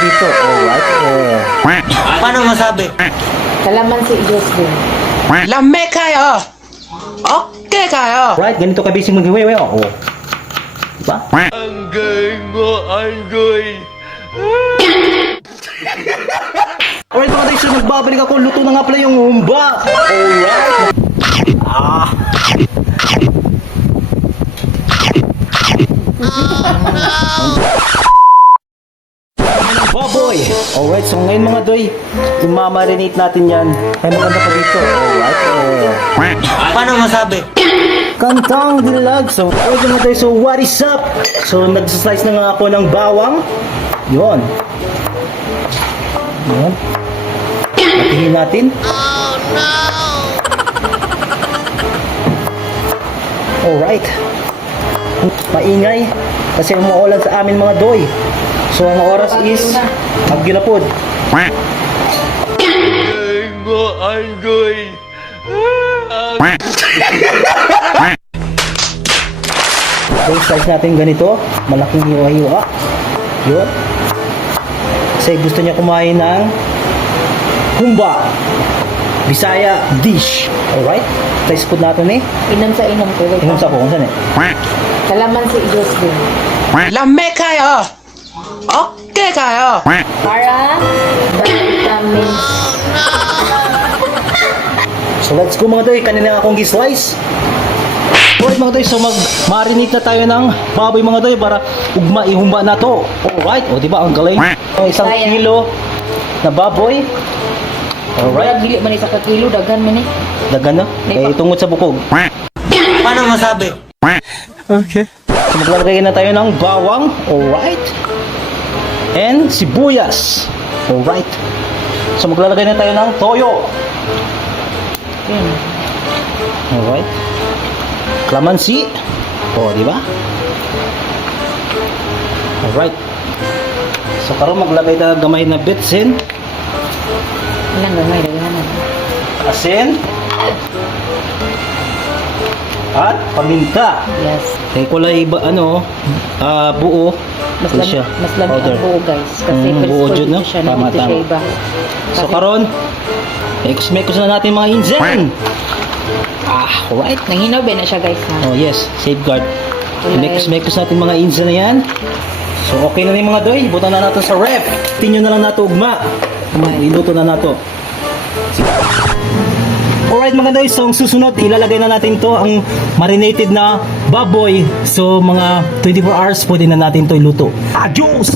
dito. Alright. Paano masabi? Kalamansi Jocelyn. Lame kayo! Okay kayo! Alright, ganito ka busy mag-iwewe. Oo. Diba? Alright mga guys, so nagbabalik ako. Luto na nga pala yung humba. Alright. Baboy! Alright, so ngayon mga doy, imamarinate natin yan. Ay maganda pa dito. Alright. Paano masabi? Kantang dilag. So, alright mga doy, so what is up? So, nagsaslice na nga ako ng bawang. Yun. Yun. Patihin natin. Oh no! Alright. Maingay. Kasi umuulan sa amin mga doy. So, ang oras is maggilapod. So, size natin ganito. Malaking hiwa-hiwa. Yun. Kasi gusto niya kumain ng humba. Bisaya dish. Alright? Size food natin eh. Inom sa inom ko. Tingnan sa ako. Kung saan eh? Kalamansi Jocelyn. Lame kayo! Okay kayo! Para vitamins. So let's go mga doy, kanina akong gislice. Alright mga doy, so mag-marinate na tayo ng baboy mga doy para ugma ihumba na to. Alright, o diba ang galing? So, 1 kilo na baboy. Alright, Murag dili man isa ka kilo daghan man eh. dagan na. Kaya tungod sa bukog. Paano masabi? So maglalagay na tayo ng bawang. Alright. And sibuyas. Alright. So maglalagay na tayo ng toyo. Yun. Alright. Kalamansi. O, di ba? Alright. So karon maglagay tayo ng gamay na bitsin, Ilang gamay daghan na. asin, at paminta. Yes. Kaya kulay ba buo. Mas Ito lami, siya. mas lami Powder. ang buo guys. Kasi Buo first dyan, no? siya. Tama, Nandito siya tama. iba. So karon, mekos na natin mga inzen. Alright. Nanghinaw ba na siya guys ha? Oh yes, safeguard. Kulay. Mekos natin mga inzen na yan. So okay na yung mga doy. Ibutan na natin sa ref. Tinyo na lang nato ugma. Iluto na nato. Alright mga doy, so ang susunod ilalagay na natin to ang marinated na baboy. So mga 24 hours pwede na natin to iluto. Adios!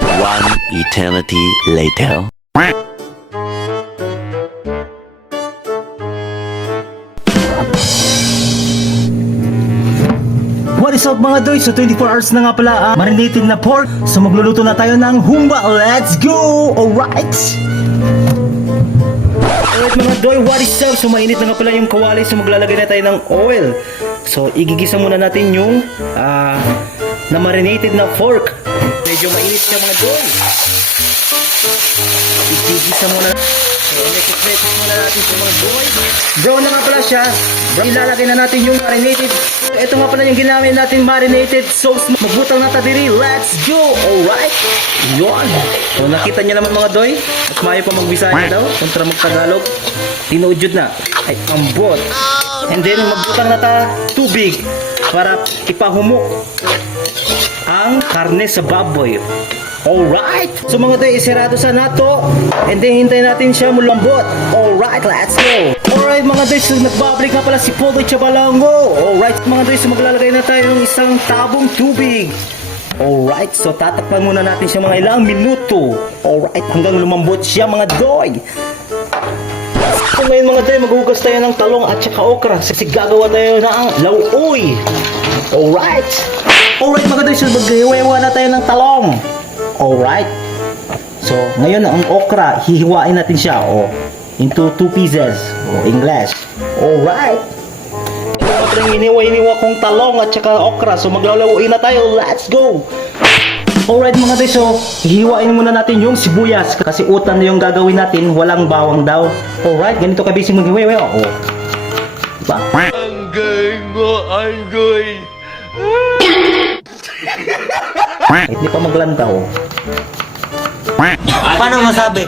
One eternity later. What is up mga doy? So 24 hours na nga pala marinated na pork. So magluluto na tayo ng humba. Let's go! Alright! Alright mga doy, what is up? So mainit na nga pala yung kawali. So maglalagay na tayo ng oil. So igigisa muna natin yung na marinated na pork. Medyo mainit siya mga doy. Igigisa muna. So lekit-lekit muna natin sa mga doy. Brown na nga pala siya. Ilalagay na natin yung marinated. Ito nga pala yung ginamit natin marinated sauce. Magbutang na tadiri. Let's go! Alright! Yun! So nakita niyo naman mga doy. Mas mayo pa magbisaya daw. Kontra magtagalog. Tinudyod na. Ay, ambot. And then magbutang na ta tubig para ipahumok ang karne sa baboy. Alright! So mga doy, isirado sa nato. And then hintayin natin siya mulambot. Alright, let's go! Alright mga doy, so nagbabalik na pala si Poloy Chabalango. Alright mga doy, so maglalagay na tayo ng isang tabong tubig. Alright, so tatakpan muna natin siya mga ilang minuto. Alright, hanggang lumambot siya mga doy. So ngayon mga doy, maghugas tayo ng talong at saka okra. Kasi gagawa tayo ng lauoy. Alright! Alright mga doy, so maghiwa na tayo ng talong. Alright. So, ngayon ang okra, hihiwain natin siya, into 2 pieces, English. Alright. Ito nga pala yung iniwa kong talong at saka okra. So, maglalawin na tayo. Let's go! Alright mga guys, so hihiwain muna natin yung sibuyas kasi utan na yung gagawin natin, walang bawang daw. Alright, ganito kabising maghiwa. Diba? Kahit di pa maglantaw. Paano masabi?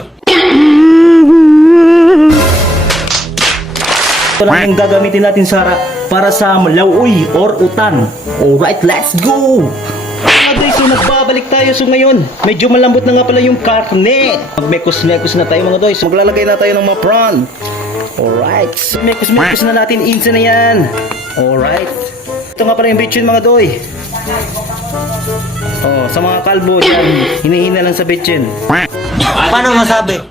Ito lang yung gagamitin natin para sa lauoy or utan. Alright, let's go! Mga guys, so nagbabalik tayo. So ngayon, medyo malambot na nga pala yung karne. Magmekos-mekos na tayo mga guys. Maglalagay na tayo ng mga prawn. Alright, so mekos-mekos na natin. Insa na yan. Alright. Ito nga pala yung bitchin mga doy. Sa mga kalbo dyan, hinihina lang sa bitchin. Paano masabi?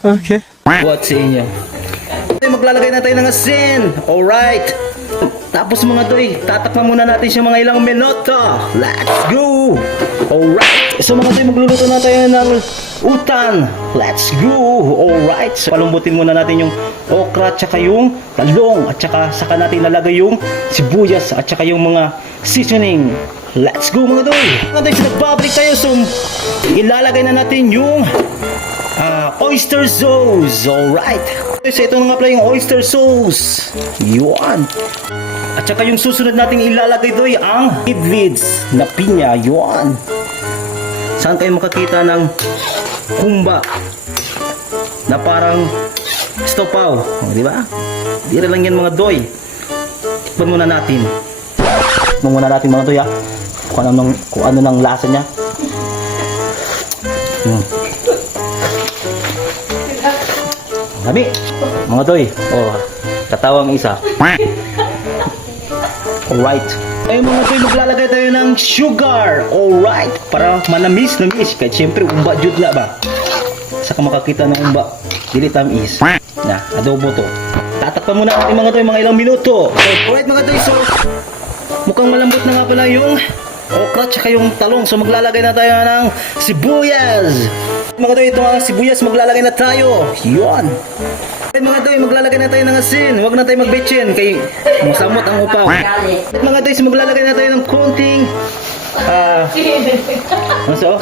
Okay. What sa inyo? Maglalagay na tayo ng asin. Alright. Tapos mga doy, tatakpan muna natin siya mga ilang minuto. Let's go! Alright. So mga doy, magluluto na tayo ng utan. Let's go! Alright. So palumbutin muna natin yung okra at saka yung talong. At saka natin nalagay yung sibuyas at saka yung mga seasoning. Let's go mga doy! Mga doy, so nagbabalik tayo. So ilalagay na natin yung oyster sauce. Alright. So ito na nga pala yung oyster sauce. Yuan. At saka yung susunod nating ilalagay doy ang tidbits na pinya. Yuan. Saan kayo makakita ng kumba na parang stopaw? Di ba? Di rin lang yan mga doy. Tikman muna natin. Tikman muna natin mga doy kung ano nang lasa niya. Sabi, mga doy. Katawang isa. Alright. Ayun mga doy, maglalagay tayo ng sugar. Alright. Para manamis-namis. Kahit syempre, umba jud na ba? Saka makakita ng umba. Dili tamis. Na, adobo to. Tatakpan muna natin mga doy, mga ilang minuto. Alright mga doy, so mukhang malambot na nga pala yung okra tsaka yung talong. So maglalagay na tayo ng sibuyas. Mga doy, ito mga sibuyas, maglalagay na tayo. Yun. Mga doy, maglalagay na tayo ng asin. Huwag na tayo magbitchin kay masamot ang upaw. Mga doy, so maglalagay na tayo ng konting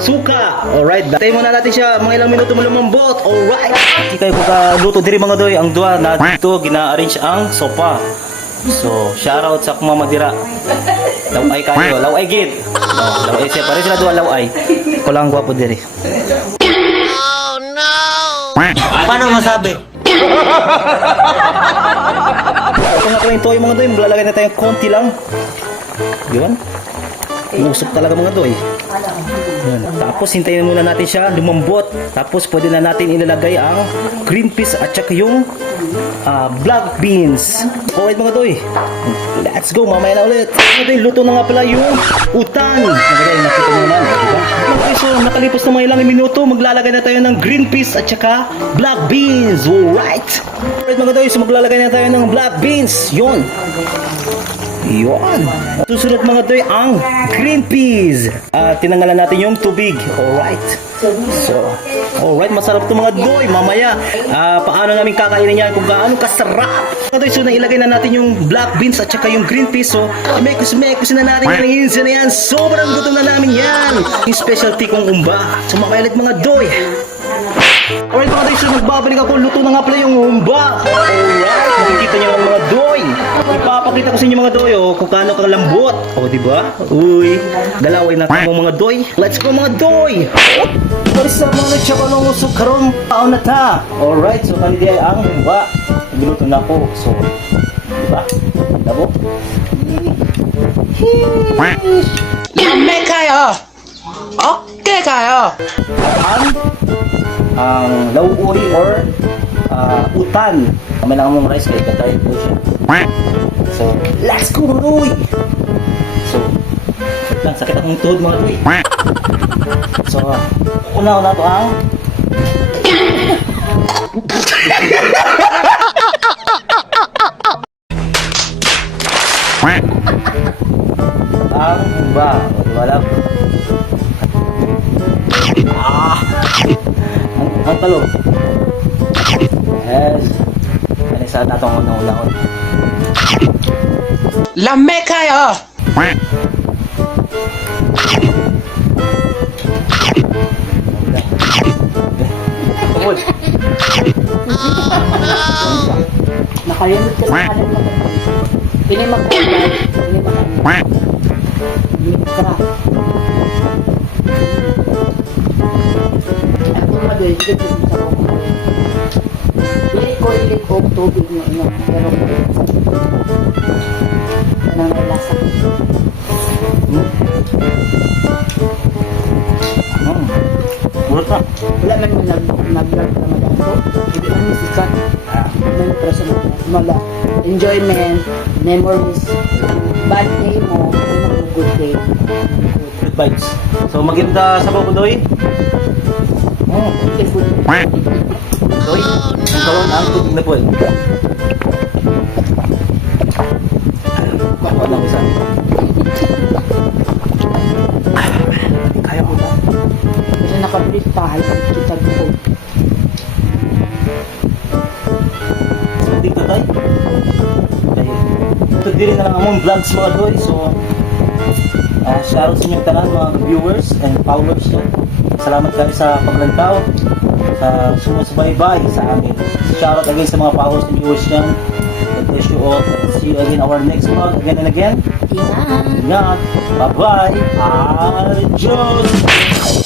suka. Alright, tayo muna natin siya mga ilang minuto malumambot. Alright. Hindi kayo kagaluto diri mga doy. Ang duwa na dito gina-arrange ang sopa. So, shoutout sa mga madira. Laway kayo, laway gid. Laway siya, pare sila duwa laway. Ko lang gwapo diri. Paano masabi? Ito nga pala yung toy mga doy, maglalagay na tayo konti lang. Di ba? Usok talaga mga doy. Yan. Tapos hintayin muna natin siya lumambot. Tapos pwede na natin ilalagay ang green peas at saka yung black beans. Alright mga doy, let's go, mamaya na ulit. Mga doy, luto na nga pala yung utan. Mga doy, nakita nyo naman, diba? Okay, so nakalipas na mga ilang minuto, maglalagay na tayo ng green peas at saka black beans. Alright. Alright mga doy, so maglalagay na tayo ng black beans. Yun. Yun. Susunod mga doy ang green peas. Tinanggalan natin yung tubig. Alright. So, alright, masarap to mga doy. Mamaya, paano namin kakainin yan kung gaano kasarap. Mga doy, so nailagay na natin yung black beans at saka yung green peas. So, mekos na natin yan. Insa na yan. Sobrang gutom na namin yan. Yung specialty kong umba. So, makailit mga doy. Alright mga doy, so magbabalik ako. Luto na nga pala yung umba. Alright, makikita nyo ang mga doy. Ipapakita ko sa inyo mga doy, kung kaano kang lambot. Diba? Uy, galaway na tayo mga doy. Let's go mga doy. Paris na mga nagsabalong usok karong taon na ta. Alright, so kandiya ang umba. Niluto na ako. So, diba? Labo? Lame kayo! Okay kayo! Ang lauoy or utan. Kami lang mong rice kaya katay po siya. So, let's go mga doy! So, lang, sakit akong tuhod mga doy. So, una-una to ang ang umba. Wala. ang talong. Yes. Ano sa tatong unang-unahon. Lame kayo! Tungkol. Nakalimot ka sa kanan mo. Pili magkakalay. Pili magkakalay. Pili ka. Ako madali, ilig ko sa ako. Ilig ko tubig mo ino. Pero, anong nalasa? Burot na. Wala man mo nag-vlog na madako. Hindi man misikat. May preso mo. Mala. Enjoyment, memories. Bad day mo, may mag-good day. Good vibes. So maganda sa Babudoy. Okay, good. Doy. Talong ang tubig na po. Kuha lang isa. Kaya mo ba? Kasi nakablit tayo pag kita ko. Hindi ka tayo. Ito din na lang among vlogs mga doy. So, shoutout sa inyong tanan mga viewers and followers niya. Salamat kayo sa paglantaw, sa sumusubaybay sa amin. Shoutout again sa mga followers and viewers niya. God bless you all and see you again our next vlog again and again. Ingat! Ingat! Bye-bye! Adios!